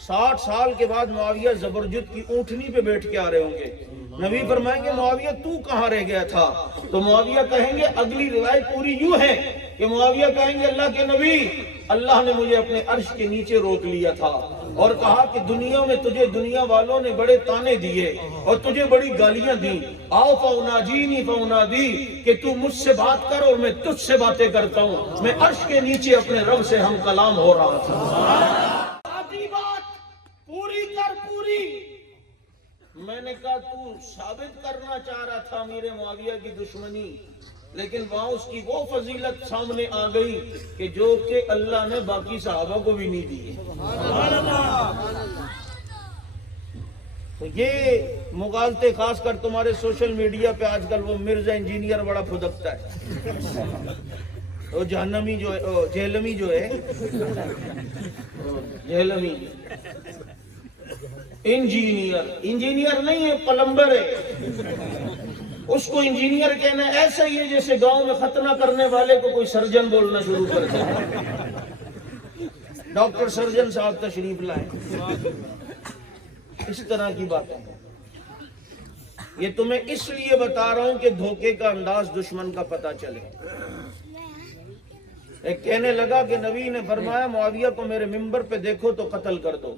60 سال کے بعد معاویہ زبرجد کی اونٹنی پہ بیٹھ کے آ رہے ہوں گے. نبی فرمائیں گے معاویہ تو کہاں رہ گیا تھا؟ تو معاویہ کہیں گے, اگلی روایت پوری یوں ہے کہ معاویہ کہیں گے اللہ کے نبی, اللہ نے مجھے اپنے عرش کے نیچے روک لیا تھا اور کہا کہ دنیا میں تجھے دنیا والوں نے بڑے تانے دیے اور تجھے بڑی گالیاں دیں, آؤ فاوناجینی فاونادی, کہ تو مجھ سے بات کر اور میں تجھ سے باتیں کرتا ہوں. میں عرش کے نیچے اپنے رب سے ہم کلام ہو رہا تھا. پوری کر پوری. میں نے کہا تو ثابت کرنا چاہ رہا تھا میرے معاویہ کی دشمنی, لیکن وہاں اس کی وہ فضیلت سامنے آ گئی کہ جو کہ اللہ نے باقی صحابہ کو بھی نہیں دی. تو یہ مغالطے خاص کر تمہارے سوشل میڈیا پہ آج کل وہ مرزا انجینئر بڑا پھدکتا ہے, وہ جہنمی جو ہے, جہلمی جو ہے, جہلمی انجینئر نہیں ہے, پلمبر ہے. اس کو انجینئر کہنا ایسا ہی ہے جیسے گاؤں میں ختنہ کرنے والے کو کوئی سرجن بولنا شروع کر دے. ڈاکٹر سرجن صاحب تشریف لائیں. اس طرح کی باتیں. یہ تمہیں اس لیے بتا رہا ہوں کہ دھوکے کا انداز دشمن کا پتہ چلے. ایک کہنے لگا کہ نبی نے فرمایا معاویہ کو میرے ممبر پہ دیکھو تو قتل کر دو.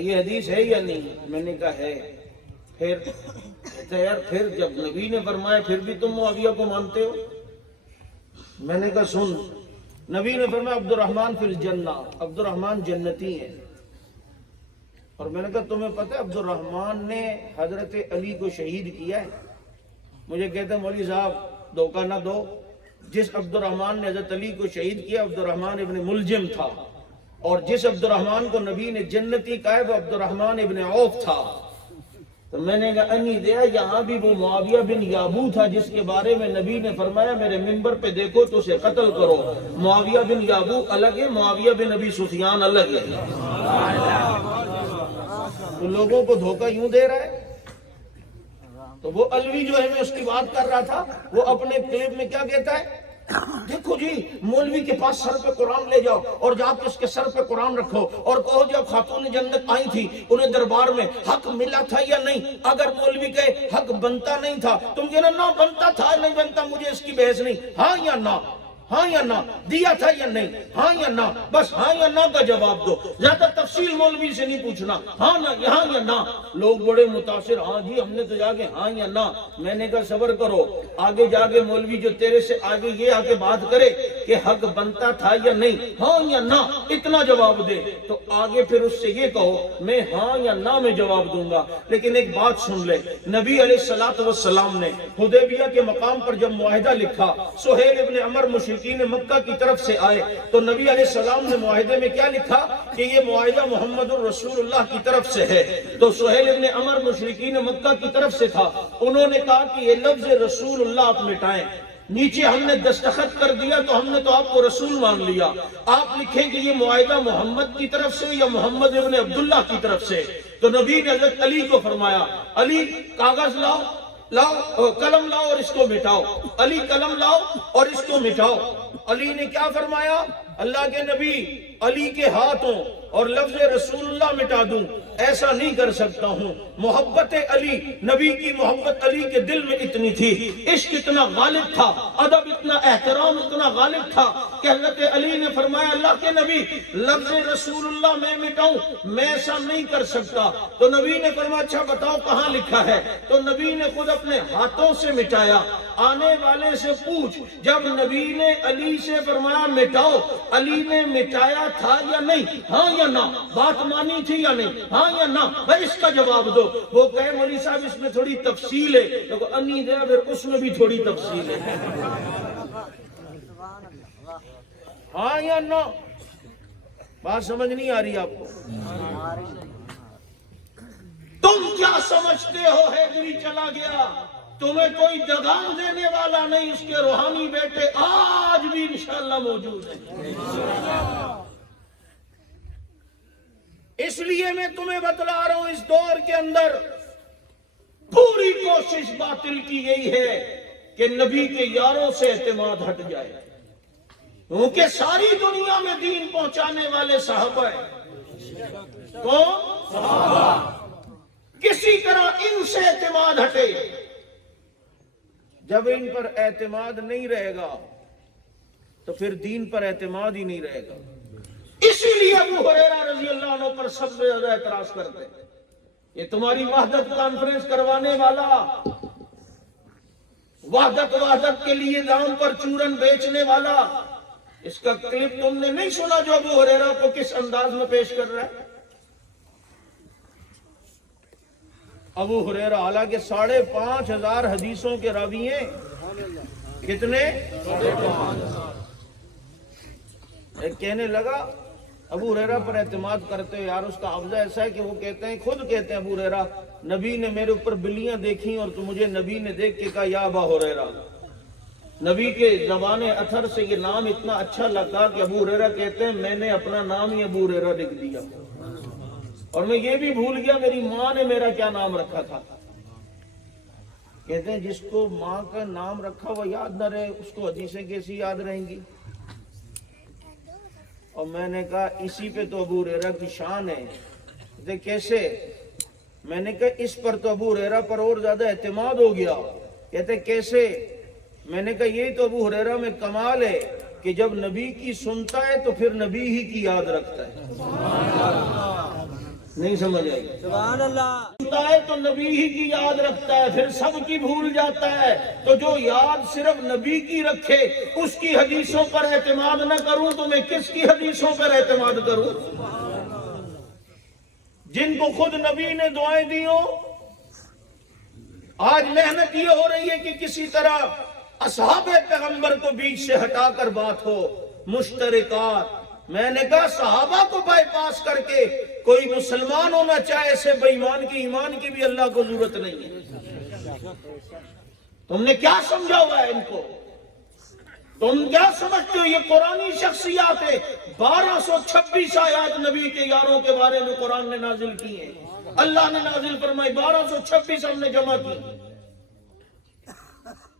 یہ حدیث ہے یا نہیں؟ میں نے کہا ہے. پھر جب نبی نے فرمایا پھر بھی تم معاویہ کو مانتے ہو؟ میں نے کہا سن, نبی نے فرمایا عبد الرحمن فی الجنہ, عبد الرحمن جنتی ہے. اور میں نے کہا تمہیں پتہ ہے عبد الرحمن نے حضرت علی کو شہید کیا ہے؟ مجھے کہتے ہیں مولوی صاحب دھوکہ نہ دو, جس عبد الرحمن نے حضرت علی کو شہید کیا عبد الرحمن ابن ملجم تھا, اور جس عبد الرحمن کو نبی نے جنتی کہا ہے وہ عبد الرحمن ابن عوف تھا. تو میں نے کہا انی دیا, یہاں بھی وہ معاویہ بن یابو تھا جس کے بارے میں نبی نے فرمایا میرے منبر پہ دیکھو تو اسے قتل کرو. معاویہ بن یابو الگ ہے, معاویہ بن ابی سفیان الگ ہے. تو لوگوں کو دھوکہ یوں دے رہا ہے. تو وہ الوی جو ہے میں اس کی بات کر رہا تھا, وہ اپنے کلپ میں کیا کہتا ہے دیکھو جی مولوی کے پاس سر پہ قرآن لے جاؤ اور جا کے اس کے سر پہ قرآن رکھو اور کہو جب خاتون جنت آئی تھی انہیں دربار میں حق ملا تھا یا نہیں. اگر مولوی کہے حق بنتا نہیں تھا تم کہنا نہ بنتا تھا نہیں بنتا مجھے اس کی بحث نہیں, ہاں یا نہ, ہاں یا نہ, دیا تھا یا نہیں, ہاں یا نہ, بس ہاں یا نہ کا جواب دو. زیادہ تفصیل مولوی سے نہیں پوچھنا, ہاں نہ ہاں یا نہ. لوگ بڑے متاثر, ہاں جی ہم نے تو جا کے ہاں یا نہ. میں نے کہا صبر کرو, آگے جا کے مولوی جو تیرے سے آگے یہ آ کے بات کرے کہ حق بنتا تھا یا نہیں, ہاں یا نہ اتنا جواب دے, تو آگے پھر اس سے یہ کہو میں ہاں یا نہ میں جواب دوں گا. لیکن ایک بات سن لے, نبی علیہ السلام نے حدیبیہ کے مقام پر جب معاہدہ لکھا, سہیل ابن عمر مشرکین مکہ کی طرف سے آئے تو نبی علیہ السلام نے معاہدے میں کیا لکھا کہ یہ معاہدہ محمد الرسول اللہ کی طرف سے ہے. تو سہیل ابن عمر مشرکین مکہ کی طرف سے تھا, انہوں نے کہا کہ یہ لفظ رسول اللہ آپ مٹائیں. نیچے ہم نے دستخط کر دیا تو ہم نے تو آپ کو رسول مان لیا, آپ لکھیں کہ یہ معاہدہ محمد کی طرف سے یا محمد ابن عبداللہ کی طرف سے. تو نبی نے حضرت علی کو فرمایا, علی کاغذ لاؤ قلم لاؤ اور اس کو مٹاؤ. علی قلم لاؤ اور اس کو مٹاؤ. علی نے کیا فرمایا, اللہ کے نبی علی کے ہاتھوں اور لفظ رسول اللہ مٹا دوں, ایسا نہیں کر سکتا ہوں. محبت علی, نبی کی محبت علی کے دل میں اتنی تھی, عشق اتنا غالب تھا, ادب اتنا, احترام اتنا غالب تھا کہ حضرت علی نے فرمایا اللہ کے نبی لفظ رسول اللہ میں مٹاؤں, میں ایسا نہیں کر سکتا. تو نبی نے فرمایا اچھا بتاؤ کہاں لکھا ہے. تو نبی نے خود اپنے ہاتھوں سے مٹایا. آنے والے سے پوچھ, جب نبی نے علی سے فرمایا مٹاؤ, علی نے مٹایا تھا یا نہیں, ہاں یا نہ, بات مانی تھی یا نہیں, ہاں یا نہ, بھائی اس کا جواب دو. وہ کہے مولوی صاحب اس میں تھوڑی تفصیل ہے, تو انی دے پھر اس میں بھی تھوڑی تفصیل ہے, ہاں یا نہ. بات سمجھ نہیں آ رہی آپ کو؟ تم کیا سمجھتے ہو حیدری چلا گیا, تمہیں کوئی دگان دینے والا نہیں, اس کے روحانی بیٹے آج بھی انشاءاللہ موجود ہیں. اس لیے میں تمہیں بتلا رہا ہوں, اس دور کے اندر پوری کوشش باطل کی گئی ہے کہ نبی کے یاروں سے اعتماد ہٹ جائے, کیونکہ ساری دنیا میں دین پہنچانے والے صحابہ ہیں. کون؟ صحابہ. کسی طرح ان سے اعتماد ہٹے, جب ان پر اعتماد نہیں رہے گا تو پھر دین پر اعتماد ہی نہیں رہے گا. اسی لیے ابو ہریرہ رضی اللہ عنہ پر سب سے زیادہ اعتراض کرتے ہیں, یہ تمہاری وحدت کانفرنس کروانے والا, وحدت کے لیے دام پر چورن بیچنے والا, اس کا کلپ تم نے نہیں سنا جو ابو ہریرہ کو کس انداز میں پیش کر رہا ہے. ابو ہریرہ حالانکہ 5,500 حدیثوں کے راوی ہیں, کتنے؟ 5,500. ایک کہنے لگا ابو ہریرہ پر اعتماد کرتے ہو یار, اس کا حافظہ ایسا ہے کہ وہ کہتے ہیں, خود کہتے ہیں ابو ہریرہ نبی نے میرے اوپر بلیاں دیکھیں اور تو مجھے نبی نے دیکھ کے کہا یا ابا ہریرہ. نبی کے زبان اثر سے یہ نام اتنا اچھا لگا کہ ابو ہریرہ کہتے ہیں میں نے اپنا نام ہی ابو ہریرہ لکھ دیا, اور میں یہ بھی بھول گیا میری ماں نے میرا کیا نام رکھا تھا. کہتے ہیں جس کو ماں کا نام رکھا وہ یاد نہ رہے, اس کو حدیثیں کیسی یاد رہیں گی. اور میں نے کہا اسی پہ تو ابو ہریرہ کی شان ہے. کہتے کیسے؟ میں نے کہا اس پر تو ابو ہریرہ پر اور زیادہ اعتماد ہو گیا. کہتے کیسے؟ میں نے کہا یہی تو ابو ہریرہ میں کمال ہے کہ جب نبی کی سنتا ہے تو پھر نبی ہی کی یاد رکھتا ہے. نہیں سمجھ آئی؟ سبحان اللہ. سنتا ہے تو نبی ہی کی یاد رکھتا ہے, پھر سب کی بھول جاتا ہے. تو جو یاد صرف نبی کی رکھے اس کی حدیثوں پر اعتماد نہ کروں تو میں کس کی حدیثوں پر اعتماد کروں؟ جن کو خود نبی نے دعائیں دی ہو. آج محنت یہ ہو رہی ہے کہ کسی طرح اصحاب پیغمبر کو بیچ سے ہٹا کر بات ہو, مشترکات. میں نے کہا صحابہ کو بائی پاس کر کے کوئی مسلمان ہونا چاہے ایسے بے ایمان کی, ایمان کی بھی اللہ کو ضرورت نہیں ہے. تم نے کیا سمجھا ہوا ہے ان کو؟ تم کیا سمجھتے ہو یہ قرآنی شخصیات ہے؟ 1226 آیات نبی کے یاروں کے بارے میں قرآن نے نازل کی ہیں, اللہ نے نازل فرمائی. 1226 ہم نے جمع کی.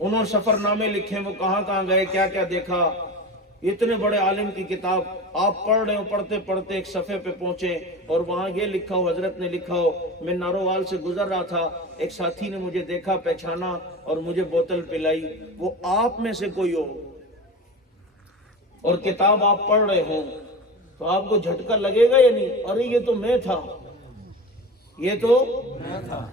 انہوں سفر نامے لکھے، وہ کہاں کہاں گئے، کیا کیا دیکھا. اتنے بڑے عالم کی کتاب آپ پڑھ رہے ہو، پڑھتے پڑھتے ایک صفحے پہ پہنچے اور وہاں یہ لکھا ہو، حضرت نے لکھا ہو، میں نارووال سے گزر رہا تھا، ایک ساتھی نے مجھے دیکھا، پہچانا اور مجھے بوتل پلائی. وہ آپ میں سے کوئی ہو اور کتاب آپ پڑھ رہے ہوں تو آپ کو جھٹکا لگے گا یا نہیں؟ ارے یہ تو میں تھا، یہ تو میں تھا.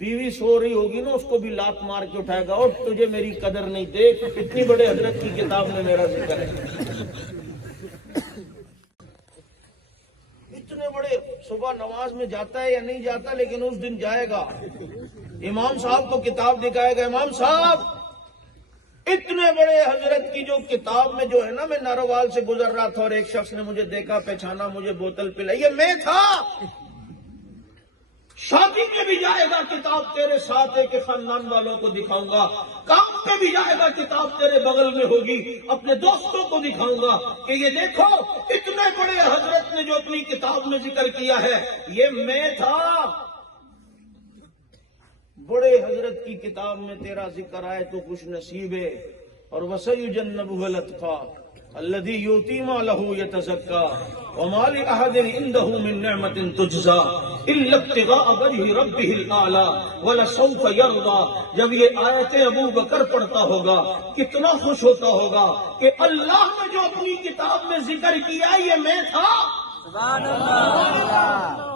بیوی سو رہی ہوگی نا، اس کو بھی لات مار کے اٹھائے گا، اور تجھے میری قدر نہیں، دیکھ اتنی بڑے حضرت کی کتاب میں میرا ذکر ہے. اتنے بڑے، صبح نماز میں جاتا ہے یا نہیں جاتا، لیکن اس دن جائے گا. امام صاحب کو کتاب دکھائے گا، امام صاحب اتنے بڑے حضرت کی جو کتاب میں جو ہے نا، میں نارووال سے گزر رہا تھا اور ایک شخص نے مجھے دیکھا، پہچانا، مجھے بوتل پلائی، یہ میں تھا. شادی میں بھی جائے گا کتاب تیرے ساتھ ہے کہ خاندان والوں کو دکھاؤں گا، کام پہ بھی جائے گا کتاب تیرے بغل میں ہوگی، اپنے دوستوں کو دکھاؤں گا کہ یہ دیکھو اتنے بڑے حضرت نے جو اپنی کتاب میں ذکر کیا ہے، یہ میں تھا. بڑے حضرت کی کتاب میں تیرا ذکر آئے تو خوش نصیب ہے. اور وَسَيُجَنَّبُهَا الْأَتْقَى الَّذِي يُؤْتِي مَالَهُ يَتَزَكَّى وَمَا لِأَحَدٍ عِندَهُ مِن نِّعْمَةٍ تُجْزَى إِلَّا ابْتِغَاءَ وَجْهِ رَبِّهِ الْأَعْلَى وَلَسَوْفَ يَرْضَى. جب یہ آیتیں ابو بکر پڑھتا ہوگا کتنا خوش ہوتا ہوگا کہ اللہ نے جو اپنی کتاب میں ذکر کیا یہ میں تھا. سبحان اللہ.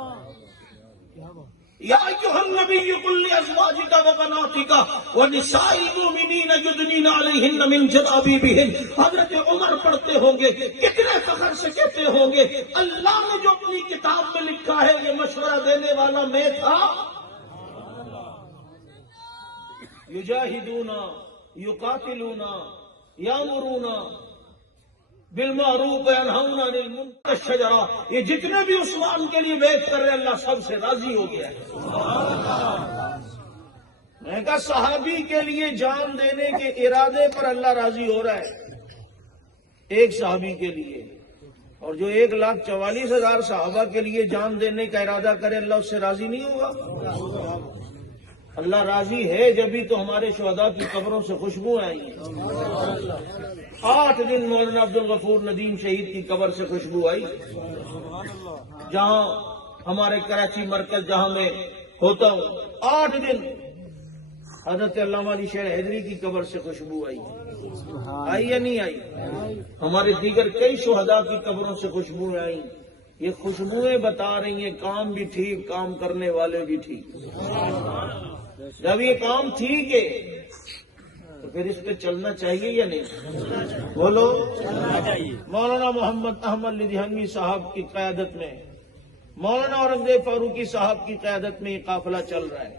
یا ایھا النبی قل لازواجک وبناتک ونساء المؤمنین یدنین علیہن من جلابیبہن. حضرت عمر پڑھتے ہوں گے کتنے فخر سے کہتے ہوں گے اللہ نے جو اپنی کتاب میں لکھا ہے یہ مشورہ دینے والا میں تھا. یجاہدون یقاتلون یامرون بالمعروف وینہون عن المنکر والشجرہ. یہ جتنے بھی عثمان کے لیے بیعت کر رہے اللہ سب سے راضی ہو گیا ہے. میں کہا صحابی کے لیے جان دینے کے ارادے پر اللہ راضی ہو رہا ہے، ایک صحابی کے لیے. اور جو 1,44,000 صحابہ کے لیے جان دینے کا ارادہ کرے اللہ اس سے راضی نہیں ہوگا. اللہ راضی ہے جبھی تو ہمارے شہداء کی قبروں سے خوشبو آئی ہے. 8 دن مولانا عبد الغفور ندیم شہید کی قبر سے خوشبو آئی. جہاں ہمارے کراچی مرکز جہاں میں ہوتا ہوں 8 دن حضرت علامہ علی شیر حیدری کی قبر سے خوشبو آئی. آئی یا نہیں آئی؟ ہمارے دیگر کئی شہداء کی قبروں سے خوشبو آئی. یہ خوشبوئیں بتا رہی ہیں کام بھی ٹھیک، کام کرنے والے بھی ٹھیک. جب یہ کام ٹھیک ہے تو پھر اس پہ چلنا چاہیے یا نہیں؟ بولو. مولانا محمد احمد لدھیانوی صاحب کی قیادت میں، مولانا اورنگزیب فاروقی صاحب کی قیادت میں یہ قافلہ چل رہا ہے.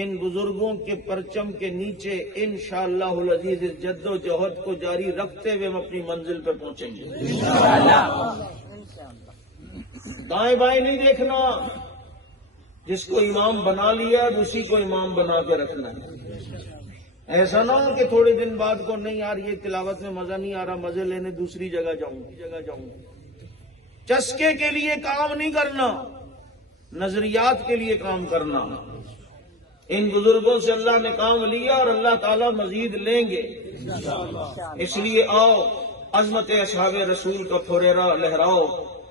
ان بزرگوں کے پرچم کے نیچے انشاءاللہ العزیز جد و جہد کو جاری رکھتے ہوئے ہم اپنی منزل پہ پہنچیں گے. دائیں بائیں نہیں دیکھنا. جس کو امام بنا لیا اسی کو امام بنا کے رکھنا ہے. ایسا نہ ہو کہ تھوڑے دن بعد کو نہیں یار یہ تلاوت میں مزہ نہیں آ رہا، مزے لینے دوسری جگہ جاؤں. چسکے کے لیے کام نہیں کرنا، نظریات کے لیے کام کرنا. ان بزرگوں سے اللہ نے کام لیا اور اللہ تعالیٰ مزید لیں گے. اس لیے آؤ عظمت اصحاب رسول کا پھوریرا لہراؤ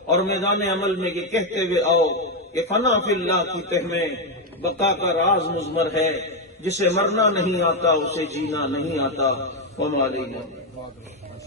اور میدان عمل میں یہ کہتے ہوئے آؤ کہ فنا فی اللہ کی تہ میں بقا کا راز مضمر ہے. جسے مرنا نہیں آتا اسے جینا نہیں آتا. وما علینا.